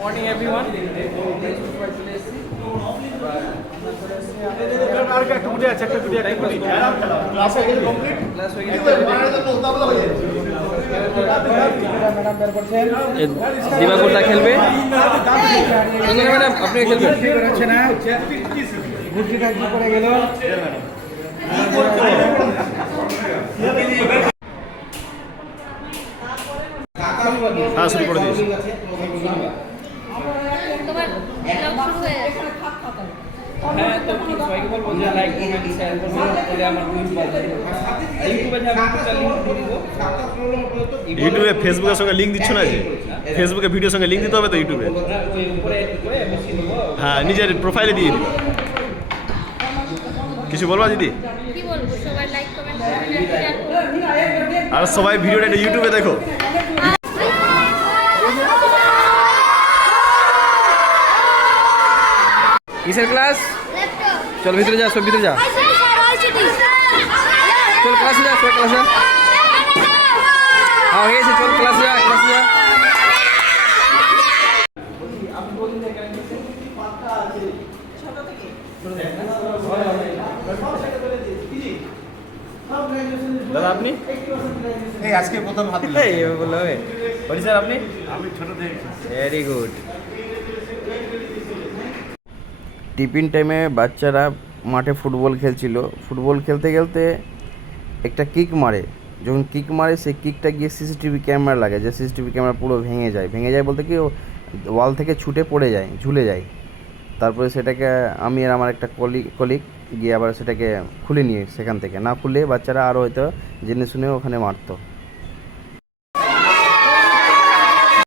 Morning everyone. দিবাকরদা খেলবে। Madam আপনি খেলবেন? হচ্ছে না, গুটিটা কি করে গেল? হ্যাঁ, শুরু করে দিয়েছি। হ্যাঁ, তো কি সবাইকে বলবো যে লাইক কমেন্ট শেয়ার করবেন, তাহলে আমার ভিউজ বাড়বে। ইউটিউবে যাবেন, একটা লিংক দিয়ে দিব। ইউটিউবে ফেসবুকের সঙ্গে লিংক দিচ্ছ না যে? ফেসবুকে ভিডিওর সঙ্গে লিংক দিতে হবে তো ইউটিউবে। ওই উপরে করে বেশি দিব। হ্যাঁ, নিজের প্রোফাইলে দিয়ে দিবে। কিছু বলবা দিদি? কি বলবো, সবাই লাইক কমেন্ট করবেন, শেয়ার করবেন। আর সবাই ভিডিওটা একটা ইউটিউবে দেখো। কিসের ক্লাস? চল ভিতরে যা, সব ভিতরে যা। চল ক্লাসে যা, সব ক্লাসে। হ্যাঁ হয়ে গেছে, চল ক্লাসে যা, ক্লাসে যা। দাদা আপনি? এই আজকে প্রথম হাত দিলাম। এই বললো হবে। বলি স্যার আপনি? আমি ছোট থেকে। Very good. টিফিন টাইমে বাচ্চারা মাঠে ফুটবল খেলছিল। ফুটবল খেলতে খেলতে একটা কিক মারে। যখন কিক মারে সেই কিকটা গিয়ে সিসিটিভি ক্যামেরা লাগে, যে সিসিটিভি ক্যামেরা পুরো ভেঙে যায়। ভেঙে যায় বলতে কি, ওয়াল থেকে ছুটে পড়ে যায়, ঝুলে যায়। তারপরে সেটাকে আমি আর আমার একটা কলিগ গিয়ে আবার সেটাকে খুলে নিয়ে সেখান থেকে, না খুললে বাচ্চারা আরও হয়তো জেনে শুনে ওখানে মারতো।